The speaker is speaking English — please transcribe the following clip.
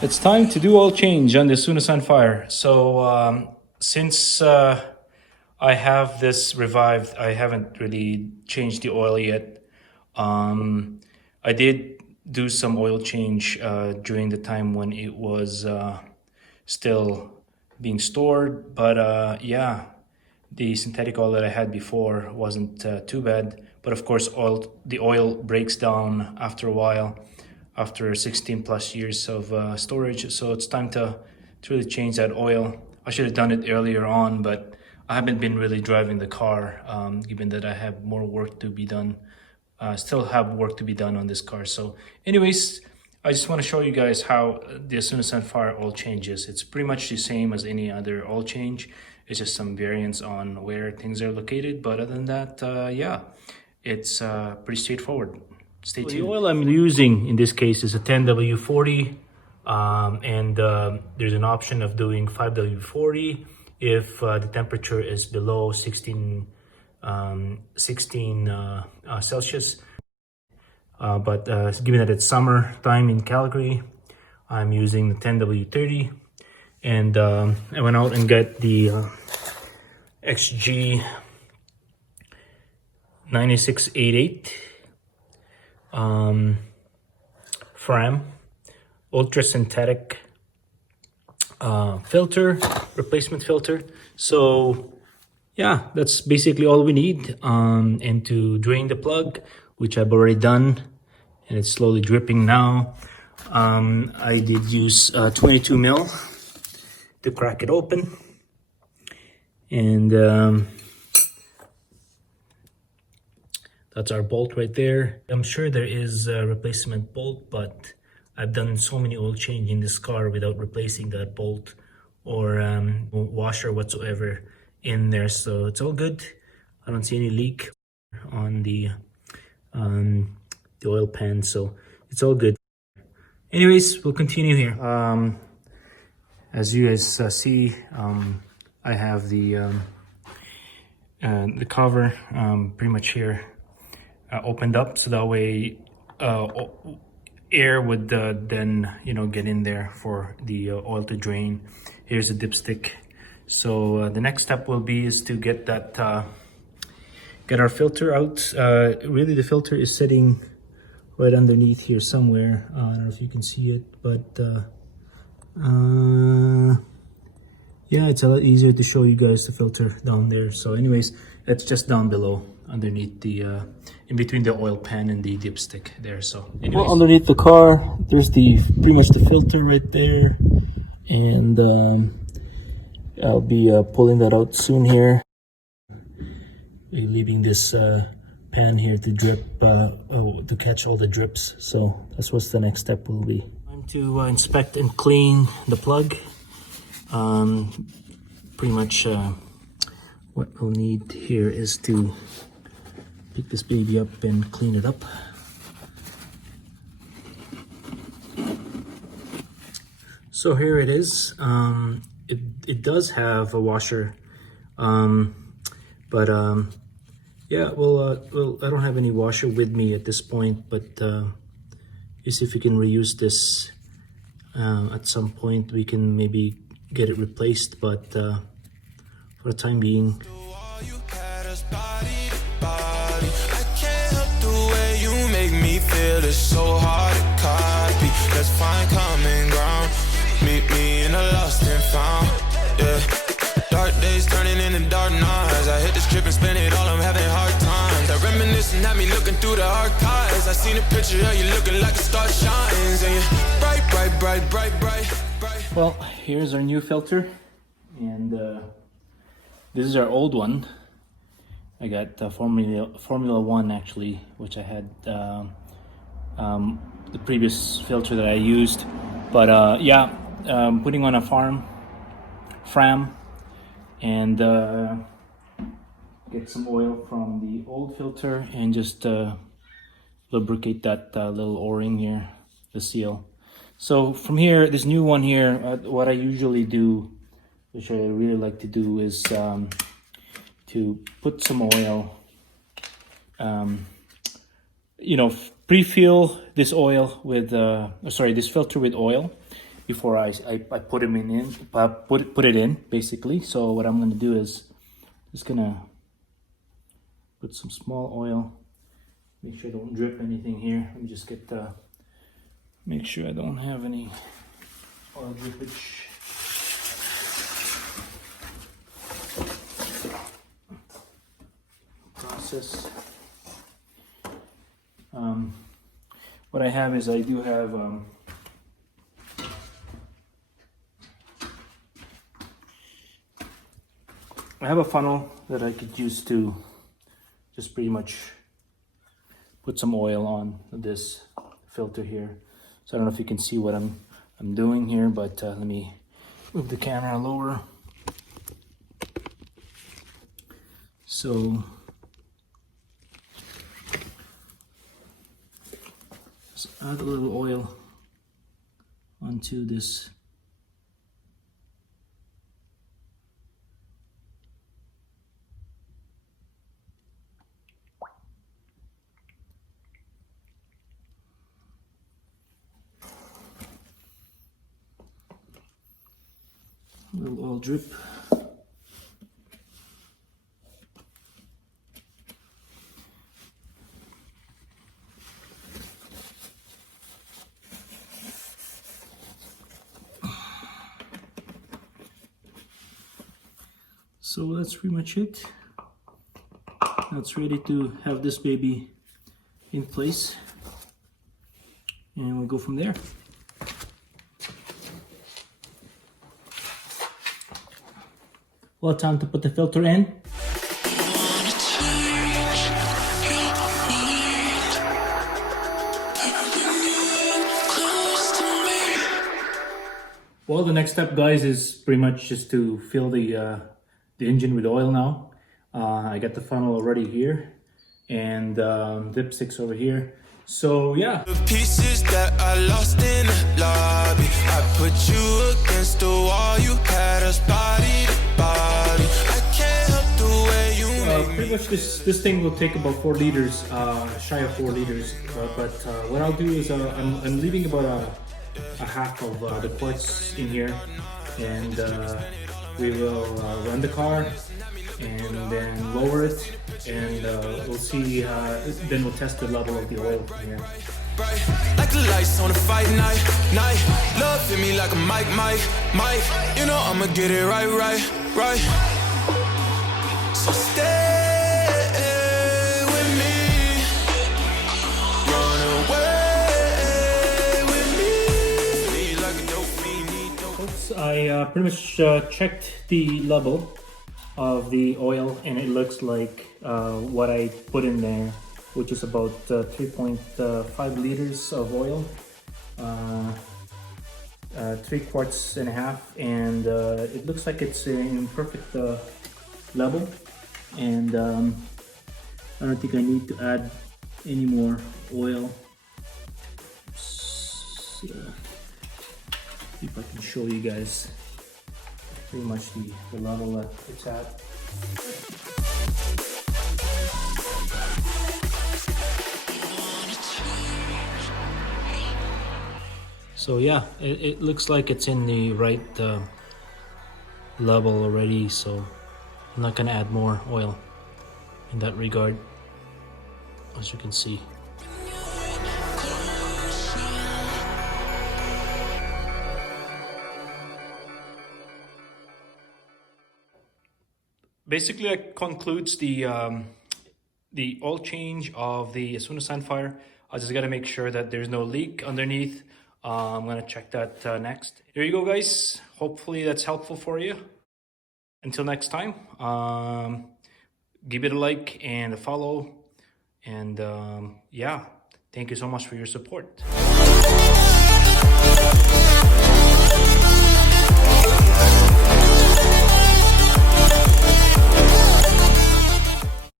It's time to do oil change on the Asuna Sunfire. So since I have this revived, I haven't really changed the oil yet. I did do some oil change during the time when it was still being stored, but yeah, the synthetic oil that I had before wasn't too bad. But of course, the oil breaks down after a while, after 16 plus years of storage. So it's time to really change that oil. I should have done it earlier on, but I haven't been really driving the car, given that I have more work to be done. Still have work to be done on this car. So anyways, I just want to show you guys how the Asuna Sunfire oil changes. It's pretty much the same as any other oil change. It's just some variants on where things are located. But other than that, yeah, it's pretty straightforward. Stay tuned. The oil I'm using in this case is a 10W40, and there's an option of doing 5W40 if the temperature is below 16 Celsius. But given that it's summer time in Calgary, I'm using the 10W30, and I went out and got the XG 9688 Fram ultra synthetic filter, replacement filter. So yeah, that's basically all we need. And to drain the plug, which I've already done, and it's slowly dripping now. I did use 22 mil to crack it open, and that's our bolt right there. I'm sure there is a replacement bolt, but I've done so many oil change in this car without replacing that bolt or washer whatsoever in there, so it's all good. I don't see any leak on the oil pan, so it's all good. Anyways, we'll continue here. As you guys see, I have the cover pretty much here opened up, so that way air would then get in there for the oil to drain. Here's a dipstick. So the next step will be is to get that get our filter out. Really, the filter is sitting right underneath here somewhere. I don't know if you can see it, but yeah, it's a lot easier to show you guys the filter down there. So anyways, it's just down below underneath the in between the oil pan and the dipstick there. So anyways, well, underneath the car, there's the pretty much the filter right there, and I'll be pulling that out soon here. Leaving this pan here to drip, to catch all the drips. So that's what the next step will be. Time to inspect and clean the plug. Pretty much what we'll need here is to pick this baby up and clean it up. So here it is. It does have a washer, but yeah, well, I don't have any washer with me at this point, but you see if we can reuse this at some point. We can maybe get it replaced, but for the time being. It's so hard to copy. Let's find common ground. Meet me in a lost and found. Yeah. Dark days turning into dark nights. I hit the strip and spend it all. I'm having hard times. I reminiscing at me looking through the archives. I seen a picture of you looking like a star shines, and you bright, bright, bright, bright, bright, bright. Well, here's our new filter, and this is our old one. I got Formula One actually, which I had the previous filter that I used, but yeah, putting on a Fram, and get some oil from the old filter and just lubricate that little O-ring here, the seal. So from here, this new one here, what I usually do, which I really like to do, is to put some oil, pre-fill this oil with, this filter with oil, before I put them put it in basically. So what I'm gonna do is just gonna put some small oil. Make sure I don't drip anything here. Let me just get make sure I don't have any oil drippage. Process. What I have is I do have I have a funnel that I could use to just pretty much put some oil on this filter here. So I don't know if you can see what I'm doing here, but let me move the camera lower. So just add a little oil onto this. A little oil drip. So that's pretty much it. That's ready to have this baby in place, and we'll go from there. Well, time to put the filter in. Well, the next step, guys, is pretty much just to fill the engine with oil now. I got the funnel already here, and dipsticks over here. So yeah. The pieces that I lost in the lobby, I put you against the wall. You had us body to body. I can't help the way you make pretty much this thing will take about 4 liters, shy of 4 liters. But what I'll do is I'm leaving about a half of the quarts in here, and we will run the car and then lower it, and we'll see. Then we'll test the level of the oil from here. Right, like the lights on a fight night. Love hit me like a Mike. You know I'ma get it right. So stay with me, run away with me like a dope fiend. Folks, I pretty much checked the level of the oil, and it looks like what I put in there, which is about 3.5 liters of oil, 3 quarts and a half, and it looks like it's in perfect level, and I don't think I need to add any more oil. So, see if I can show you guys pretty much the level that it's at. So yeah, it looks like it's in the right level already, so I'm not gonna add more oil in that regard, as you can see. Basically, that concludes the oil change of the Asuna Sunfire. I just got to make sure that there's no leak underneath. I'm gonna check that next. There you go, guys. Hopefully that's helpful for you. Until next time, give it a like and a follow, and yeah, thank you so much for your support.